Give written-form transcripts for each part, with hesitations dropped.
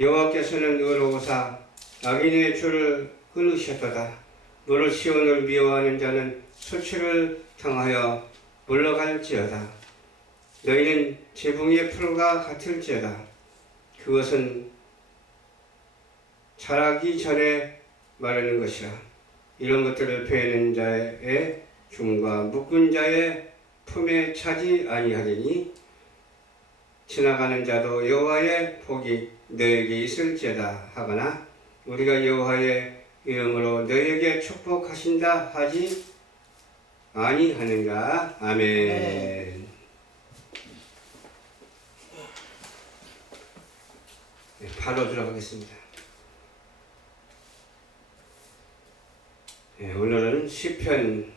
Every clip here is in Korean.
여호와께서는 의로우사 악인의 줄을 끊으셨도다. 무릇 시온을 미워하는 자는 수치를 당하여 물러갈지어다. 너희는 지붕의 풀과 같을지어다. 그것은 자라기 전에 마르는 것이라. 이런 것들을 베는 자의 중과 묶은 자의 품에 차지 아니하리니 지나가는 자도 여호와의 복이 너에게 있을지어다 하거나 우리가 여호와의 이름으로 너에게 축복하신다 하지 아니하는가. 아멘. 네, 바로 들어가겠습니다. 네, 오늘은 시편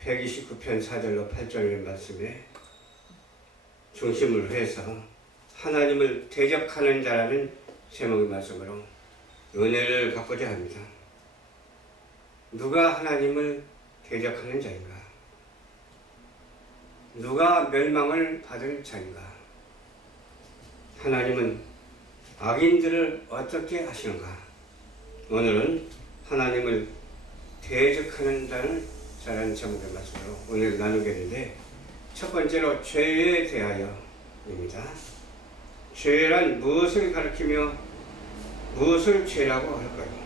129편 4절로 8절 말씀에 중심을 해서 하나님을 대적하는 자라는 제목의 말씀으로 은혜를 갖고자 합니다. 누가 하나님을 대적하는 자인가? 누가 멸망을 받을 자인가? 하나님은 악인들을 어떻게 하시는가? 오늘은 하나님을 대적하는 자라는 제목의 말씀으로 오늘 나누겠는데, 첫 번째로 죄에 대하여입니다. 죄란 무엇을 가리키며 무엇을 죄라고 할까요?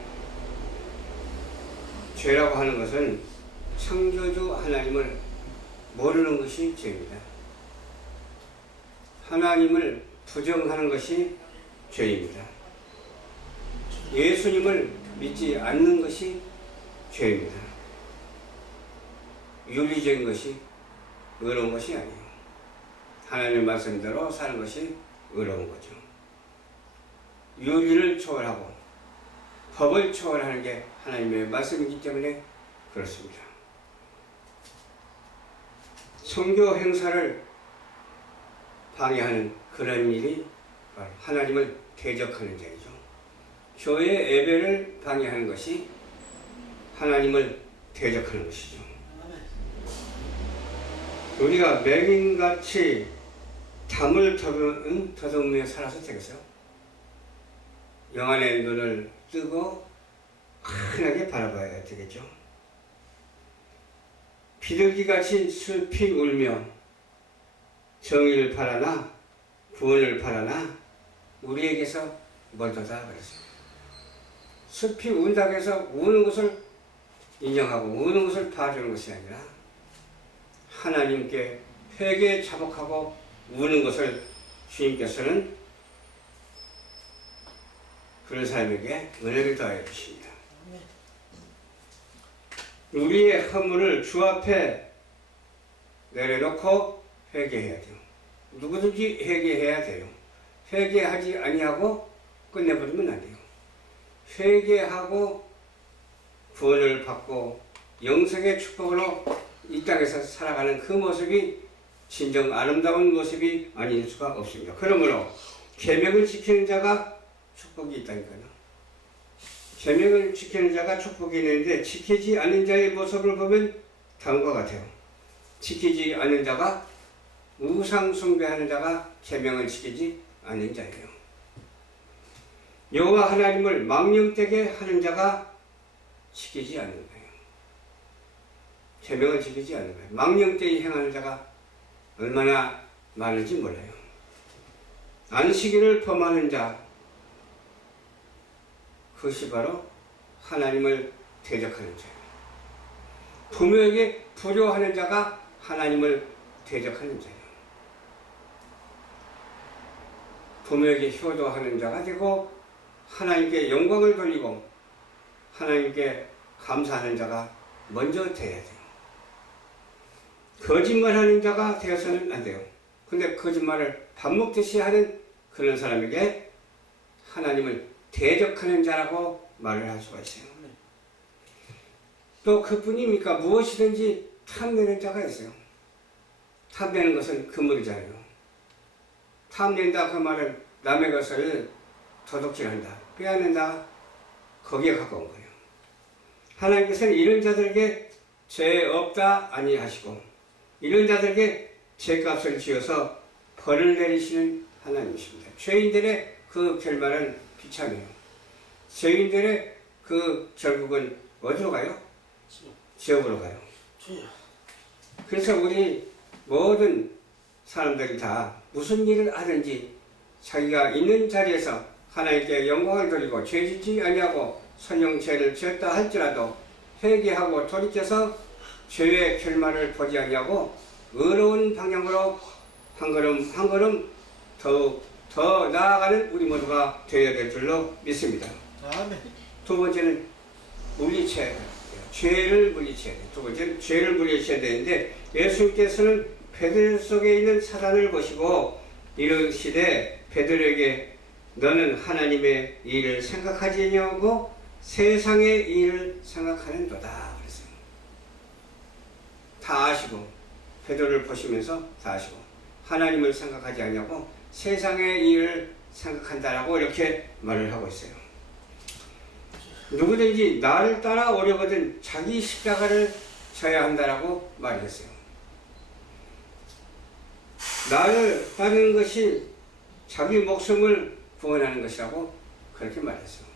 죄라고 하는 것은 창조주 하나님을 모르는 것이 죄입니다. 하나님을 부정하는 것이 죄입니다. 예수님을 믿지 않는 것이 죄입니다. 윤리적인 것이 의로운 것이 아니에요. 하나님 말씀대로 사는 것이 의로운 거죠. 윤리를 초월하고 법을 초월하는 게 하나님의 말씀이기 때문에 그렇습니다. 선교 행사를 방해하는 그런 일이 바로 하나님을 대적하는 자이죠. 교회 예배를 방해하는 것이 하나님을 대적하는 것이죠. 우리가 맹인같이 담을 더듬으며 살아서 되겠어요? 영안의 눈을 뜨고 환하게 바라봐야 되겠죠. 비둘기같이 슬피 울며 정의를 바라나 구원을 바라나 우리에게서 멀더다 그랬어요. 슬피 운다고 해서 우는 것을 인정하고 우는 것을 봐주는 것이 아니라 하나님께 회개 자복하고 우는 것을 주님께서는 그런 사람에게 은혜를 더하여 주십니다. 우리의 허물을 주 앞에 내려놓고 회개해야 돼요. 누구든지 회개해야 돼요. 회개하지 아니하고 끝내버리면 안 돼요. 회개하고 구원을 받고 영생의 축복으로 이 땅에서 살아가는 그 모습이 진정 아름다운 모습이 아닐 수가 없습니다. 그러므로 계명을 지키는 자가 축복이 있다니까요. 계명을 지키는 자가 축복이 있는데 지키지 않는 자의 모습을 보면 다음과 같아요. 지키지 않는 자가 우상 숭배하는 자가 계명을 지키지 않는 자예요. 여호와 하나님을 망령되게 하는 자가 지키지 않는 거예요. 계명을 지키지 않는 거예요. 망령되게 행하는 자가 얼마나 많은지 몰라요. 안식일을 범하는 자, 그것이 바로 하나님을 대적하는 자예요. 부모에게 불효하는 자가 하나님을 대적하는 자예요. 부모에게 효도하는 자가 되고 하나님께 영광을 돌리고 하나님께 감사하는 자가 먼저 되어야 돼요. 거짓말하는 자가 되어서는 안 돼요. 근데 거짓말을 밥 먹듯이 하는 그런 사람에게 하나님을 대적하는 자라고 말을 할 수가 있어요. 또 그뿐입니까? 무엇이든지 탐내는 자가 있어요. 탐내는 것은 그물이잖아요. 탐낸다 그 말은 남의 것을 도둑질한다, 빼앗는다, 거기에 가까운 거예요. 하나님께서는 이런 자들에게 죄 없다 아니하시고 이런 자들에게 죄값을 지어서 벌을 내리시는 하나님이십니다. 죄인들의 그 결말은 비참해요. 죄인들의 그 결국은 어디로 가요? 지옥으로 가요. 그래서 우리 모든 사람들이 다 무슨 일을 하든지 자기가 있는 자리에서 하나님께 영광을 돌리고 죄짓지 아니하고 선영 죄를 지었다 할지라도 회개하고 돌이켜서 죄의 결말을 보지 아니하고 의로운 방향으로 한 걸음 한 걸음 더욱 더 나아가는 우리 모두가 되어야 될 줄로 믿습니다. 아멘. 두 번째는 물리쳐야 돼요. 죄를 물리쳐야 돼요. 두 번째는 죄를 물리쳐야 되는데 예수님께서는 베드로 속에 있는 사단을 보시고 이르시되 베드로에게 너는 하나님의 일을 생각하지 아니하고 세상의 일을 생각하는도다 그랬어요. 다 아시고 베드로를 보시면서 다 아시고 하나님을 생각하지 아니하고 세상의 일을 생각한다라고 이렇게 말을 하고 있어요. 누구든지 나를 따라오려거든 자기 십자가를 져야 한다라고 말했어요. 나를 따르는 것이 자기 목숨을 구원하는 것이라고 그렇게 말했어요.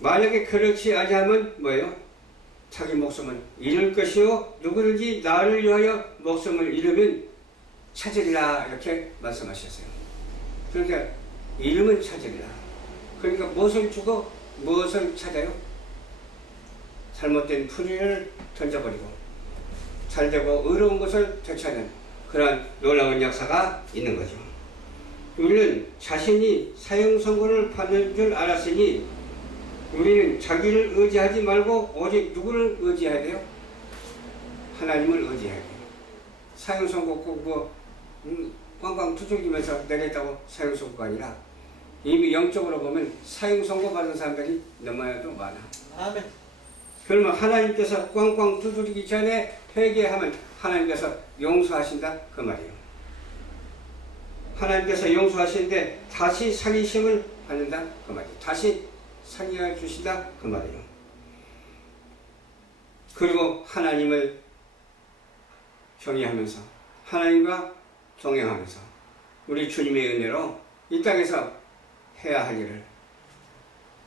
만약에 그렇지 아니하면 뭐예요? 자기 목숨을 잃을 것이요 누구든지 나를 위하여 목숨을 잃으면 찾으리라 이렇게 말씀하셨어요. 그러니까 잃으면 찾으리라. 그러니까 무엇을 주고 무엇을 찾아요? 잘못된 풀이를 던져버리고 잘되고 의로운 것을 되찾는 그런 놀라운 역사가 있는 거죠. 우리는 자신이 사형 선고를 받는 줄 알았으니 우리는 자기를 의지하지 말고 오직 누구를 의지해야 돼요? 하나님을 의지해야 돼요. 사형 선고 꼭 꽝꽝 두들기면서 내렸다고 사형 선고가 아니라 이미 영적으로 보면 사형 선고 받은 사람들이 너무나도 많아. 아멘. 그러면 하나님께서 꽝꽝 두드리기 전에 회개하면 하나님께서 용서하신다 그 말이에요. 하나님께서 용서하시는데 다시 살리심을 받는다 그 말이에요. 다시 살려 주신다 그 말이에요. 그리고 하나님을 경외하면서 하나님과 동행하면서 우리 주님의 은혜로 이 땅에서 해야 할 일을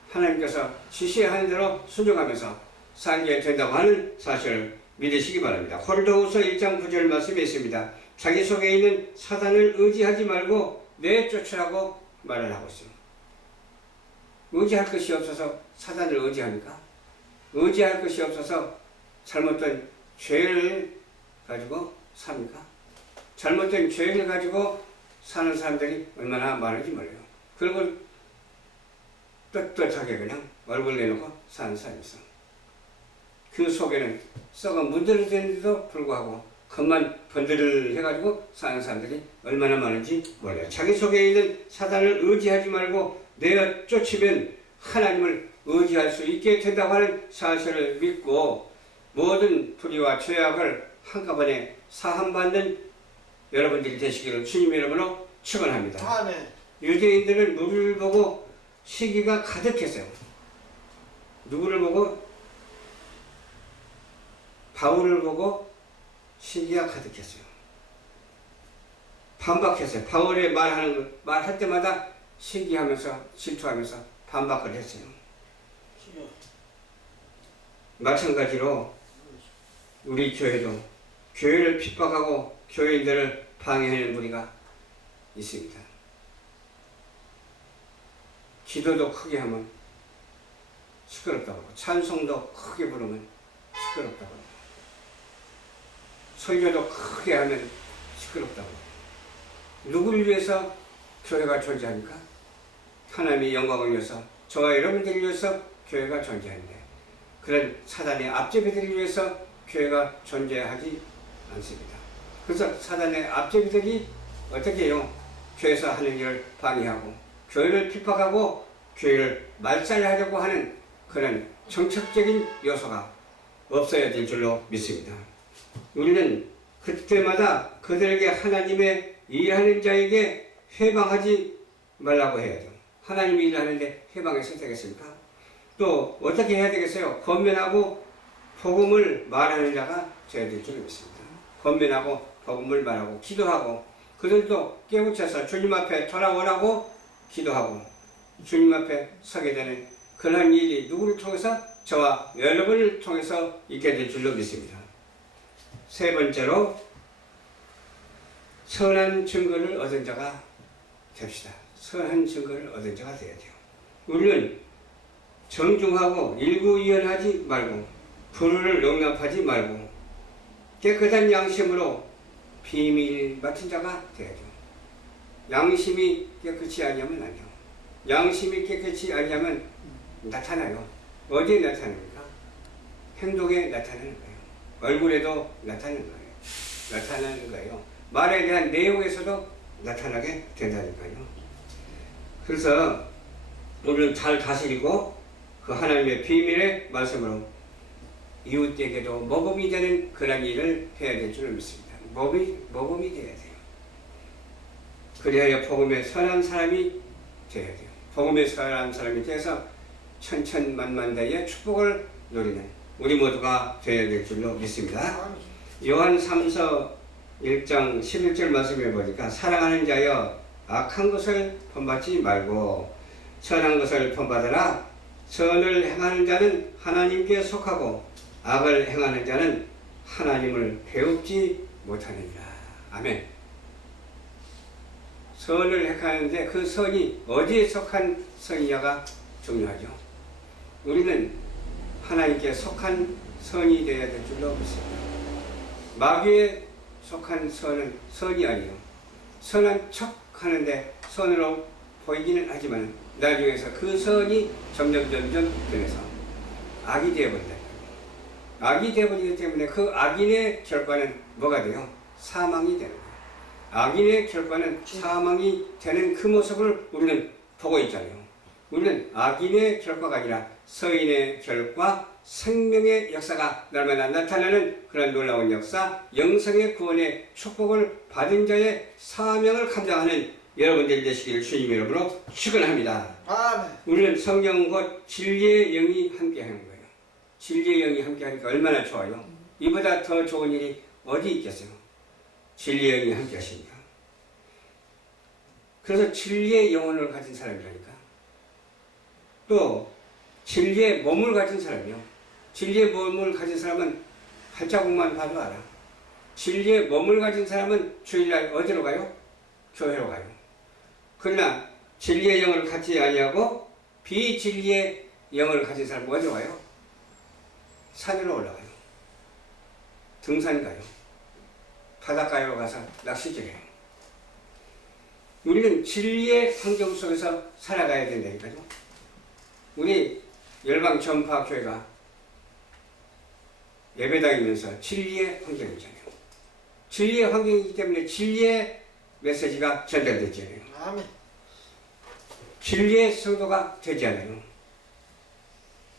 하나님께서 지시하는 대로 순종하면서 살게 된다고 하는 사실을 믿으시기 바랍니다. 고린도후서 1장 9절 말씀에 있습니다. 자기 속에 있는 사단을 의지하지 말고 내쫓으라고 말을 하고 있습니다. 의지할 것이 없어서 사단을 의지합니까? 의지할 것이 없어서 잘못된 죄를 가지고 삽니까? 잘못된 죄를 가지고 사는 사람들이 얼마나 많은지 몰라요. 그리고 떳떳하게 그냥 얼굴 내놓고 사는 사람이 있어. 그 속에는 썩어 문드러지는데도 불구하고 겉만 번들을 해가지고 사는 사람들이 얼마나 많은지 몰라요. 자기 속에 있는 사단을 의지하지 말고 내어 쫓으면 하나님을 의지할 수 있게 된다고 하는 사실을 믿고 모든 불의와 죄악을 한꺼번에 사함받는 여러분들이 되시기를 주님의 이름으로 축원합니다. 아멘. 유대인들은 누구를 보고 시기가 가득했어요. 누구를 보고? 바울을 보고 시기가 가득했어요. 반박했어요. 바울의 말할 때마다 시기하면서 질투하면서 반박을 했어요. 마찬가지로 우리 교회도 교회를 핍박하고 교회인들을 방해하는 무리가 있습니다. 기도도 크게 하면 시끄럽다고 하고 찬송도 크게 부르면 시끄럽다고 하고 설교도 크게 하면 시끄럽다고 하고 누구를 위해서 교회가 존재합니까? 하나님의 영광을 위해서 저와 여러분들을 위해서 교회가 존재하는데 그런 사단의 앞제비들을 위해서 교회가 존재하지 않습니다. 그래서 사단의 앞제비들이 어떻게 해요? 교회에서 하는 일을 방해하고 교회를 핍박하고 교회를 말살하려고 하는 그런 정책적인 요소가 없어야 될 줄로 믿습니다. 우리는 그때마다 그들에게 하나님의 일하는 자에게 해방하지 말라고 해야죠. 하나님이 일하는데 해방해서 되겠습니까? 또 어떻게 해야 되겠어요? 권면하고 복음을 말하는 자가 되어야 될 줄로 믿습니다. 권면하고 복음을 말하고 기도하고 그들도 깨우쳐서 주님 앞에 돌아오라고 기도하고 주님 앞에 서게 되는 그런 일이 누구를 통해서? 저와 여러분을 통해서 있게 될 줄로 믿습니다. 세 번째로 선한 증거를 얻은 자가 됩시다. 선한 증거를 얻은 자가 되어야 돼요. 우리는 정중하고 일구이연하지 말고 불의를 용납하지 말고 깨끗한 양심으로 비밀 맡은 자가 되어야 돼요. 양심이 깨끗이 아니하면 안 돼요. 양심이 깨끗이 아니하면 나타나요. 어디에 나타납니까? 행동에 나타나는 거예요. 얼굴에도 나타나는 거예요. 나타나는 거예요. 말에 대한 내용에서도 나타나게 된다니까요. 그래서 우리는 잘 다스리고 그 하나님의 비밀의 말씀으로 이웃에게도 모범이 되는 그런 일을 해야 될 줄 믿습니다. 모범이 되어야 돼요. 그래야 복음의 선한 사람이 되어야 돼요. 복음의 선한 사람이 되어서 천천만만대의 축복을 누리는 우리 모두가 되어야 될 줄로 믿습니다. 요한 3서 1장 11절 말씀해 보니까 사랑하는 자여 악한 것을 본받지 말고 선한 것을 본받으라. 선을 행하는 자는 하나님께 속하고 악을 행하는 자는 하나님을 배웁지 못하느니라. 아멘. 선을 행하는데 그 선이 어디에 속한 선이냐가 중요하죠. 우리는 하나님께 속한 선이 되어야 될 줄로 믿습니다. 마귀에 속한 선은 선이 아니에요. 선한 척 하는데 선으로 보이기는 하지만 나중에서 그 선이 점점 변해서 악이 되어버린다. 악이 되어버리기 때문에 그 악인의 결과는 뭐가 돼요? 사망이 되는 거예요. 악인의 결과는 사망이 되는 그 모습을 우리는 보고 있잖아요. 우리는 악인의 결과가 아니라 서인의 결과, 생명의 역사가 날마다 나타나는 그런 놀라운 역사, 영생의 구원의 축복을 받은 자의 사명을 감당하는 여러분들 되시기를 주님 이름으로 축원합니다. 아멘. 우리는 성경 곧 진리의 영이 함께하는 거예요. 진리의 영이 함께하니까 얼마나 좋아요. 이보다 더 좋은 일이 어디 있겠어요. 진리의 영이 함께하십니다. 그래서 진리의 영혼을 가진 사람이라니까. 또 진리의 몸을 가진 사람이요. 진리의 몸을 가진 사람은 발자국만 봐도 알아. 진리의 몸을 가진 사람은 주일날 어디로 가요? 교회로 가요. 그러나 진리의 영을 갖지 아니하고 비진리의 영을 가진 사람은 어디로 가요? 산으로 올라가요. 등산 가요. 바닷가로 가서 낚시질해요. 우리는 진리의 환경 속에서 살아가야 된다니까요. 우리 열방전파교회가 예배당이면서 진리의 환경이잖아요. 진리의 환경이기 때문에 진리의 메시지가 전달되지 않아요. 아멘. 진리의 성도가 되지 않아요.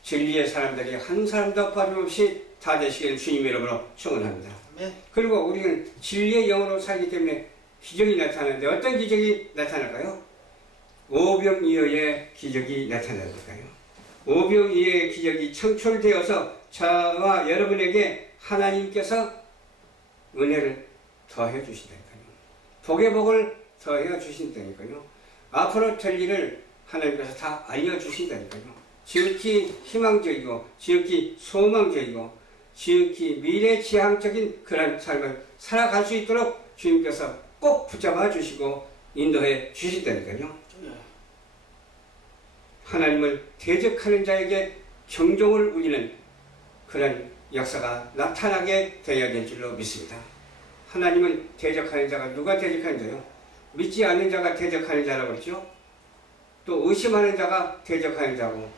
진리의 사람들이 한 사람도 빠짐없이 다 되시기를 주님 이름으로 축원합니다. 아멘. 그리고 우리는 진리의 영으로 살기 때문에 기적이 나타나는데 어떤 기적이 나타날까요? 오병이어의 기적이 나타나니까요. 오병이어의 기적이 청출되어서 저와 여러분에게 하나님께서 은혜를 더해 주신다니까요. 복의 복을 더해 주신다니까요. 앞으로 될 일을 하나님께서 다 알려주신다니까요. 지극히 희망적이고 지극히 소망적이고 지극히 미래지향적인 그런 삶을 살아갈 수 있도록 주님께서 꼭 붙잡아 주시고 인도해 주신다니까요. 하나님을 대적하는 자에게 경종을 울리는 그런 역사가 나타나게 되어야 될 줄로 믿습니다. 하나님을 대적하는 자가 누가 대적하는 자요? 믿지 않는 자가 대적하는 자라고 그랬죠. 또 의심하는 자가 대적하는 자고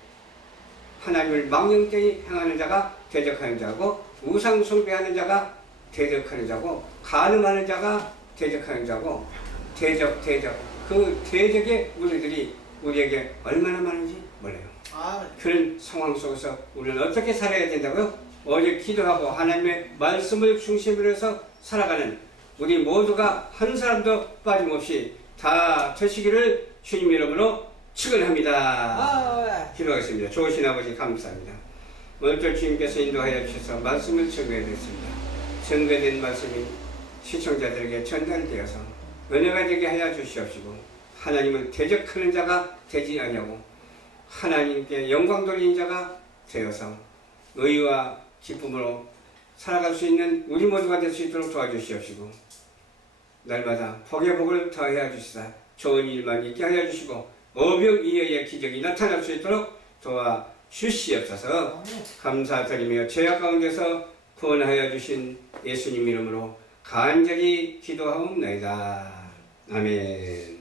하나님을 망령되이 행하는 자가 대적하는 자고 우상 숭배하는 자가 대적하는 자고 간음하는 자가 대적하는 자고 대적 그 대적의 우리들이 우리에게 얼마나 많은지 몰라요. 그런 상황 속에서 우리는 어떻게 살아야 된다고요? 어제 기도하고 하나님의 말씀을 중심으로 해서 살아가는 우리 모두가 한 사람도 빠짐없이 다 되시기를 주님 이름으로 축원합니다. 기도하겠습니다. 좋으신 아버지 감사합니다. 오늘도 주님께서 인도하여 주셔서 말씀을 전개해 드렸습니다. 전개된 말씀이 시청자들에게 전달되어서 은혜가 되게 하여 주시옵시고 하나님을 대적하는 자가 되지 아니하고 하나님께 영광 돌리는 자가 되어서 의와 기쁨으로 살아갈 수 있는 우리 모두가 될 수 있도록 도와주시옵시고 날마다 복의 복을 더하여 주시사 좋은 일만 있게 하여 주시고 어병이어의 기적이 나타날 수 있도록 도와주시옵소서. 감사드리며 죄악 가운데서 구원하여 주신 예수님 이름으로 간절히 기도하옵나이다. 아멘.